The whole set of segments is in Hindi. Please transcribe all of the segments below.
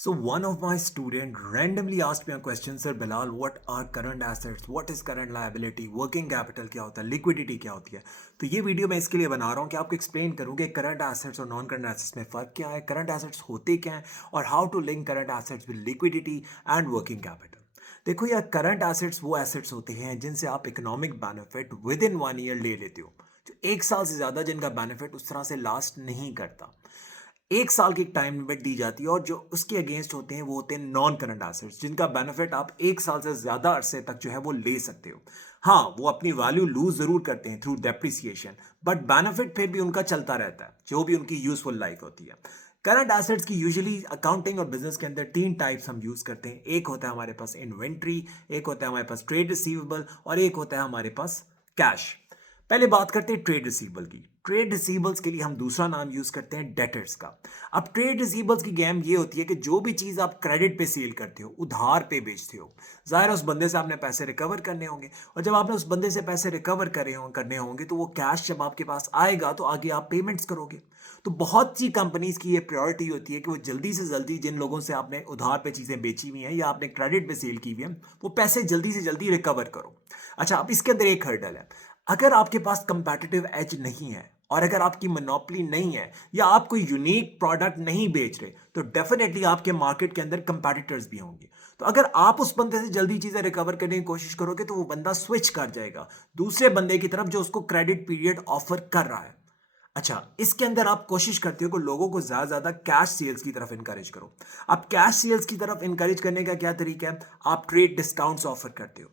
So one of my student randomly asked me a question, Sir Bilal, what are current assets? What is current liability? Working capital क्या होता है? Liquidity क्या होती है? तो ये वीडियो मैं इसके लिए बना रहा हूँ कि आपको एक्सप्लेन करूँ कि करंट एसेट्स और नॉन करंट एसेट्स में फ़र्क क्या है, करंट एसेट्स होते क्या हैं और how to link current assets with liquidity and working capital. देखो यार, करंट एसेट्स वो एसेट्स होते हैं जिनसे आप economic benefit with in 1 year ले लेते हो, जो 1 साल से ज़्यादा जिनका बेनिफिट उस तरह से लास्ट नहीं करता। 1 साल की टाइम लिमिट दी जाती है और जो उसके अगेंस्ट होते हैं वो होते हैं नॉन करंट एसेट्स, जिनका बेनिफिट आप 1 साल से ज्यादा अरसे तक जो है वो ले सकते हो। हाँ, वो अपनी वैल्यू लूज जरूर करते हैं थ्रू डेप्रिसिएशन, बट बेनिफिट फिर भी उनका चलता रहता है, जो भी उनकी यूजफुल लाइफ होती है। करंट एसेट्स की यूजुअली अकाउंटिंग और बिजनेस के अंदर तीन टाइप्स हम यूज करते हैं। एक होता है हमारे पास इन्वेंट्री, एक होता है हमारे पास ट्रेड रिसीवेबल और एक होता है हमारे पास कैश। पहले बात करते हैं ट्रेड रिसीवेबल की। ट्रेड रिसीवेबल्स के लिए हम दूसरा नाम यूज करते हैं डेटर्स का। अब ट्रेड रिसीवेबल्स की गेम ये होती है कि जो भी चीज आप क्रेडिट पे सेल करते हो, उधार पे बेचते हो, जाहिर है उस बंदे से आपने पैसे रिकवर करने होंगे, और जब आपने उस बंदे से पैसे रिकवर करने होंगे तो वो कैश जब आपके पास आएगा तो आगे आप पेमेंट्स करोगे। तो बहुत सी कंपनीज की ये प्रायोरिटी होती है कि वो जल्दी से जल्दी जिन लोगों से आपने उधार पे चीजें बेची हुई हैं या आपने क्रेडिट पे सेल की हुई है, वो पैसे जल्दी से जल्दी रिकवर करो। अच्छा, अब इसके अंदर एक हर्डल है। अगर आपके पास कंपैटिटिव एज नहीं है और अगर आपकी मोनोपोली नहीं है या आप कोई यूनिक प्रोडक्ट नहीं बेच रहे, तो डेफिनेटली आपके मार्केट के अंदर कंपैटिटर्स भी होंगे। तो अगर आप उस बंदे से जल्दी चीजें रिकवर करने की कोशिश करोगे तो वो बंदा स्विच कर जाएगा दूसरे बंदे की तरफ जो उसको क्रेडिट पीरियड ऑफर कर रहा है। अच्छा, इसके अंदर आप कोशिश करते हो कि लोगों को ज्यादा ज्यादा कैश सेल्स की तरफ इंकरेज करो। अब कैश सेल्स की तरफ इंकरेज करने का क्या तरीका है? आप ट्रेड डिस्काउंट्स ऑफर करते हो।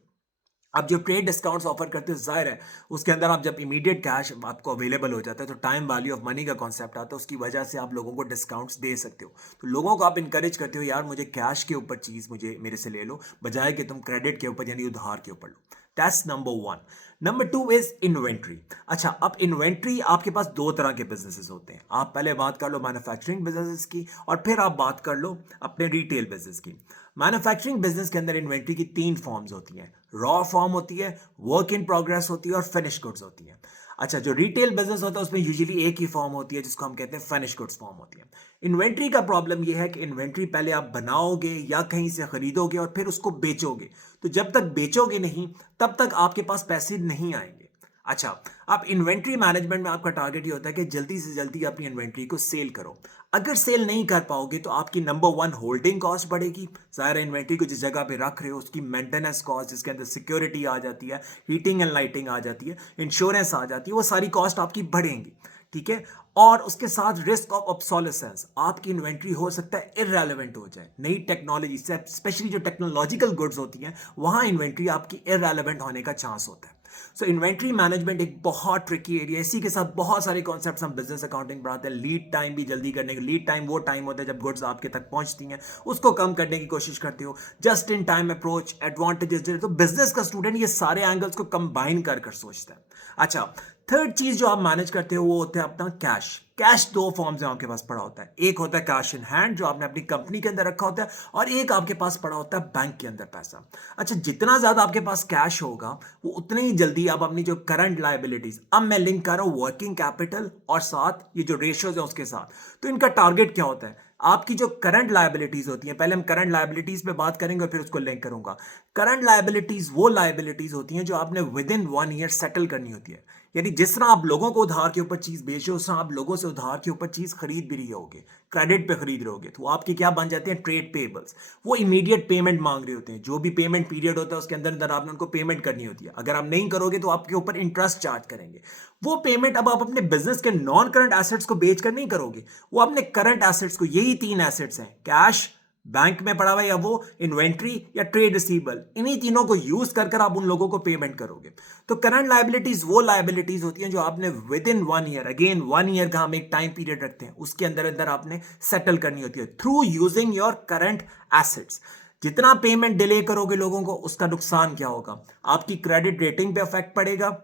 आप जो ट्रेड डिस्काउंट्स ऑफर करते हो, जाहिर है उसके अंदर आप जब इमीडिएट कैश आपको अवेलेबल हो जाता है तो टाइम वैल्यू ऑफ मनी का कॉन्सेप्ट आता है, उसकी वजह से आप लोगों को डिस्काउंट्स दे सकते हो। तो लोगों को आप इंकरेज करते हो, यार मुझे कैश के ऊपर चीज मुझे मेरे से ले लो, बजाय कि तुम क्रेडिट के ऊपर यानी उधार के ऊपर लो। That's number one. Number two is inventory. अच्छा, अब इन्वेंट्री आपके पास दो तरह के बिजनेसेस होते हैं। आप पहले बात कर लो मैन्युफैक्चरिंग बिजनेसेस की और फिर आप बात कर लो अपने रिटेल बिजनेस की। मैन्युफैक्चरिंग बिजनेस के अंदर इन्वेंट्री की तीन फॉर्म्स होती हैं। रॉ फॉर्म होती है, वर्क इन प्रोग्रेस होती है और फिनिश गुड्स होती है। अच्छा, जो रिटेल बिजनेस होता है उसमें यूजुअली एक ही फॉर्म होती है जिसको हम कहते हैं फिनिश गुड्स फॉर्म होती है। इन्वेंट्री का प्रॉब्लम यह है कि इन्वेंट्री पहले आप बनाओगे या कहीं से खरीदोगे और फिर उसको बेचोगे। तो जब तक बेचोगे नहीं तब तक आपके पास पैसे नहीं आएंगे। अच्छा, आप इन्वेंट्री मैनेजमेंट में आपका टारगेट ये होता है कि जल्दी से जल्दी अपनी इन्वेंट्री को सेल करो। अगर सेल नहीं कर पाओगे तो आपकी नंबर वन होल्डिंग कॉस्ट बढ़ेगी। जाहिर है इन्वेंट्री को जिस जगह पे रख रहे हो उसकी मेंटेनेंस कॉस्ट, जिसके अंदर सिक्योरिटी आ जाती है, हीटिंग एंड लाइटिंग आ जाती है, इंश्योरेंस आ जाती है, वो सारी कॉस्ट आपकी बढ़ेंगी। ठीक है, और उसके साथ रिस्क ऑफ ऑब्सोलेसेंस, आपकी इन्वेंट्री हो सकता है इररेलेवेंट हो जाए। नई टेक्नोलॉजी से स्पेशली जो टेक्नोलॉजिकल गुड्स होती हैं वहां इन्वेंट्री आपकी इररेलेवेंट होने का चांस होता है। सो इन्वेंट्री मैनेजमेंट एक बहुत ट्रिकी एरिया है। इसी के साथ बहुत सारे कॉन्सेप्ट्स हम बिजनेस अकाउंटिंग पढ़ाते हैं। लीड टाइम भी जल्दी करने की, लीड टाइम वो टाइम होता है जब गुड्स आपके तक पहुंचती हैं, उसको कम करने की कोशिश करते हो। Just in time approach, advantages. तो बिजनेस का स्टूडेंट ये सारे एंगल्स को कंबाइन कर कर सोचता है। अच्छा, थर्ड चीज जो आप मैनेज करते हो वो होता है अपना कैश। कैश दो फॉर्म्स में आपके पास पड़ा होता है। एक होता है कैश इन हैंड जो आपने अपनी कंपनी के अंदर रखा होता है, और एक आपके पास पड़ा होता है बैंक के अंदर पैसा। अच्छा, जितना ज्यादा आपके पास कैश होगा वो उतने ही जल्दी आप अपनी जो करंट लायबिलिटीज, अब मैं लिंक कर रहा हूं वर्किंग कैपिटल और साथ ये जो रेशियोज है उसके साथ। तो इनका टारगेट क्या होता है? आपकी जो करंट लायबिलिटीज होती हैं, पहले हम करंट लायबिलिटीज पे बात करेंगे और फिर उसको लिंक करूंगा। करंट लायबिलिटीज वो लायबिलिटीज होती हैं जो आपने विद इन 1 ईयर सेटल करनी होती है। यानी जिस तरह आप लोगों को उधार के ऊपर चीज बेच रहे हो, उस तरह आप लोगों से उधार के ऊपर चीज खरीद भी रहे होगे, क्रेडिट पे खरीद रहे होगे, तो वो आपकी क्या बन जाती है? Trade payables. वो इमीडिएट पेमेंट मांग रहे होते हैं। जो भी पेमेंट पीरियड होता है उसके अंदर अंदर आपने उनको पेमेंट करनी होती है। अगर आप नहीं करोगे तो आपके ऊपर इंटरेस्ट चार्ज करेंगे। वो पेमेंट अब आप अपने बिजनेस के नॉन करंट एसेट्स को बेचकर नहीं करोगे, वो अपने करंट एसेट्स को, यही तीन एसेट्स हैं, कैश, बैंक में पड़ा हुआ या वो इन्वेंट्री या ट्रेड रिसीवेबल, इन्हीं तीनों को यूज कर कर आप उन लोगों को पेमेंट करोगे। तो करंट लायबिलिटीज वो लायबिलिटीज होती हैं जो आपने with in 1 year, again 1 year का हम एक टाइम पीरियड रखते हैं, उसके अंदर अंदर आपने सेटल करनी होती है through using your current assets. जितना पेमेंट डिले करोगे लोगों को, उसका नुकसान क्या होगा? आपकी क्रेडिट रेटिंग पे इफेक्ट पड़ेगा।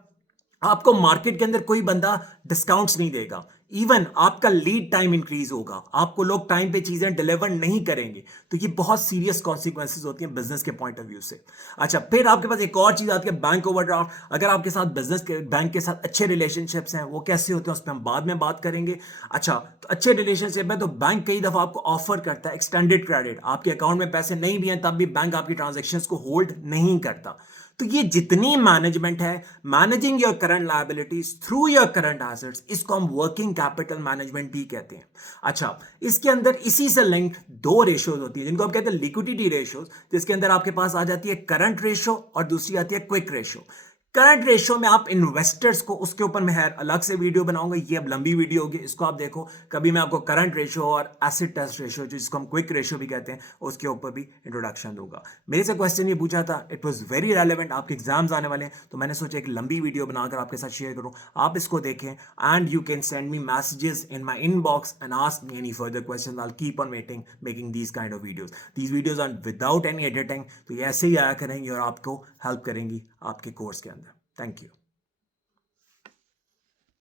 आपको मार्केट के अंदर कोई बंदा डिस्काउंट्स नहीं देगा। इवन आपका लीड टाइम इंक्रीज होगा, आपको लोग टाइम पे चीजें डिलीवर नहीं करेंगे। तो ये बहुत सीरियस कॉन्सिक्वेंसेज होती हैं बिजनेस के पॉइंट ऑफ व्यू से। अच्छा, फिर आपके पास एक और चीज आती है बैंक ओवरड्राफ्ट। अगर आपके साथ बिजनेस के बैंक के साथ अच्छे रिलेशनशिप्स हैं, वो कैसे होते हैं उस पर हम बाद में बात करेंगे। अच्छा, तो अच्छे रिलेशनशिप है तो बैंक कई दफा आपको ऑफर करता है एक्सटेंडेड क्रेडिट। आपके अकाउंट में पैसे नहीं भी हैं तब भी बैंक आपकी ट्रांजेक्शन्स को होल्ड नहीं करता। तो ये जितनी मैनेजमेंट है, managing your current liabilities through your current assets, इसको हम वर्किंग कैपिटल मैनेजमेंट भी कहते हैं। अच्छा, इसके अंदर इसी से लिंक्ड दो रेशियोज होती हैं जिनको हम कहते हैं लिक्विडिटी रेशियोज, जिसके अंदर आपके पास आ जाती है करंट रेशियो और दूसरी आती है क्विक रेशियो। करंट रेशियो में आप इन्वेस्टर्स को, उसके ऊपर मैं अलग से वीडियो बनाऊंगा, ये अब लंबी वीडियो होगी, इसको आप देखो। कभी मैं आपको करंट रेशियो और एसिड टेस्ट रेशियो, जिसको हम क्विक रेशियो भी कहते हैं, उसके ऊपर भी इंट्रोडक्शन दूंगा। मेरे से क्वेश्चन ये पूछा था, इट वाज वेरी रेलेवेंट, आपके एग्जाम्स आने वाले हैं, तो मैंने सोचा एक लंबी वीडियो बनाकर आपके साथ शेयर करूं। आप इसको देखें and you can send me messages in my inbox and ask me any further question. I keep on making these kind of videos. These videos are without any editing, तो ये ऐसे ही आया करेंगी और आपको हेल्प करेंगी आपके कोर्स के अंदर। Thank you.